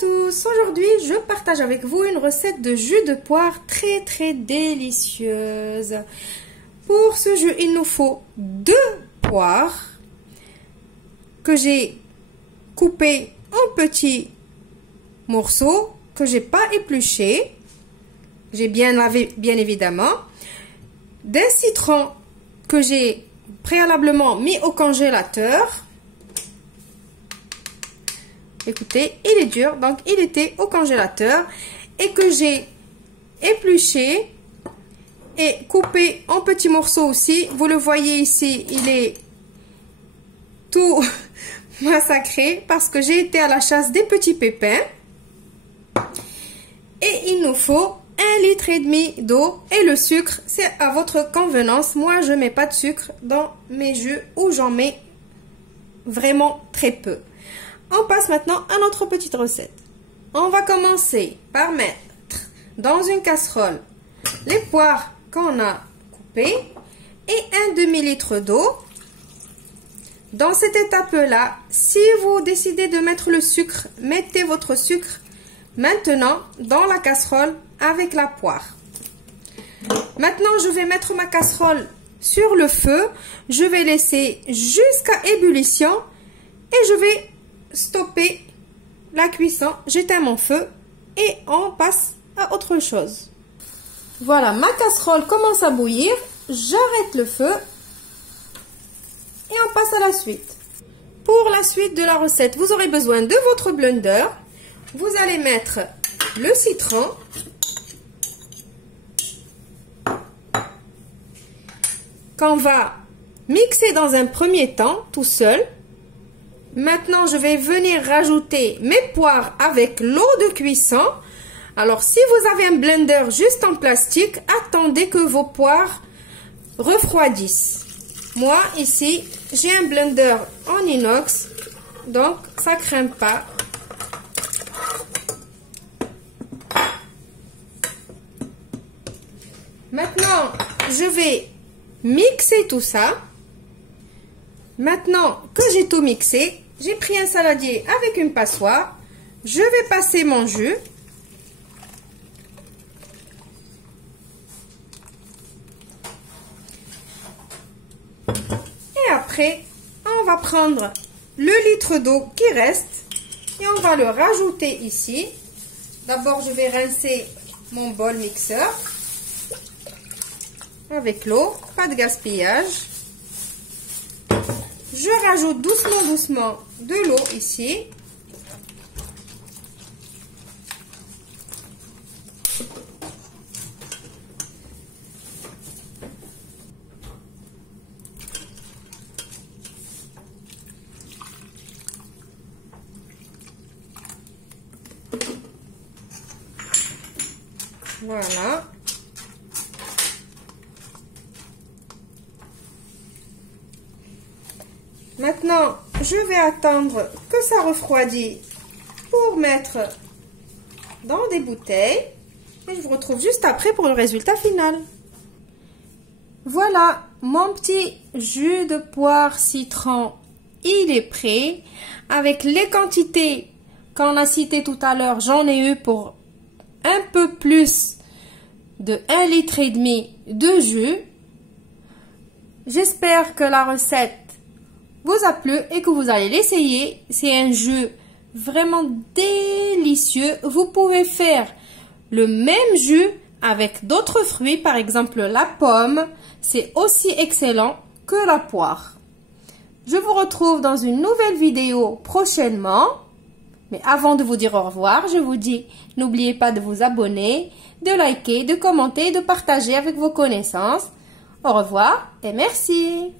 tous, aujourd'hui je partage avec vous une recette de jus de poire très délicieuse. Pour ce jus, il nous faut 2 poires que j'ai coupées en petits morceaux, que j'ai pas épluchés. J'ai bien lavé bien évidemment. D'un citron que j'ai préalablement mis au congélateur. Écoutez, il est dur, donc il était au congélateur et que j'ai épluché et coupé en petits morceaux aussi. Vous le voyez ici, il est tout massacré parce que j'ai été à la chasse des petits pépins. Et il nous faut 1,5 litre d'eau et le sucre, c'est à votre convenance. Moi, je mets pas de sucre dans mes jus ou j'en mets vraiment très peu. On passe maintenant à notre petite recette. On va commencer par mettre dans une casserole les poires qu'on a coupées et un demi-litre d'eau. Dans cette étape-là, si vous décidez de mettre le sucre, mettez votre sucre maintenant dans la casserole avec la poire. Maintenant, je vais mettre ma casserole sur le feu. Je vais laisser jusqu'à ébullition et je vais stopper la cuisson, j'éteins mon feu et on passe à autre chose. Voilà, ma casserole commence à bouillir, j'arrête le feu et on passe à la suite. Pour la suite de la recette, vous aurez besoin de votre blender. Vous allez mettre le citron, qu'on va mixer dans un premier temps tout seul. Maintenant, je vais venir rajouter mes poires avec l'eau de cuisson. Alors, si vous avez un blender juste en plastique, attendez que vos poires refroidissent. Moi, ici, j'ai un blender en inox, donc ça ne craint pas. Maintenant, je vais mixer tout ça. Maintenant que j'ai tout mixé, j'ai pris un saladier avec une passoire. Je vais passer mon jus. Et après, on va prendre le litre d'eau qui reste et on va le rajouter ici. D'abord, je vais rincer mon bol mixeur avec l'eau, pas de gaspillage. Je rajoute doucement de l'eau ici. Voilà. Maintenant, je vais attendre que ça refroidisse pour mettre dans des bouteilles. Et je vous retrouve juste après pour le résultat final. Voilà, mon petit jus de poire citron, il est prêt. Avec les quantités qu'on a citées tout à l'heure, j'en ai eu pour un peu plus de 1,5 litre de jus. J'espère que la recette vous a plu et que vous allez l'essayer. C'est un jus vraiment délicieux. Vous pouvez faire le même jus avec d'autres fruits, par exemple la pomme. C'est aussi excellent que la poire. Je vous retrouve dans une nouvelle vidéo prochainement. Mais avant de vous dire au revoir, je vous dis, n'oubliez pas de vous abonner, de liker, de commenter, de partager avec vos connaissances. Au revoir et merci.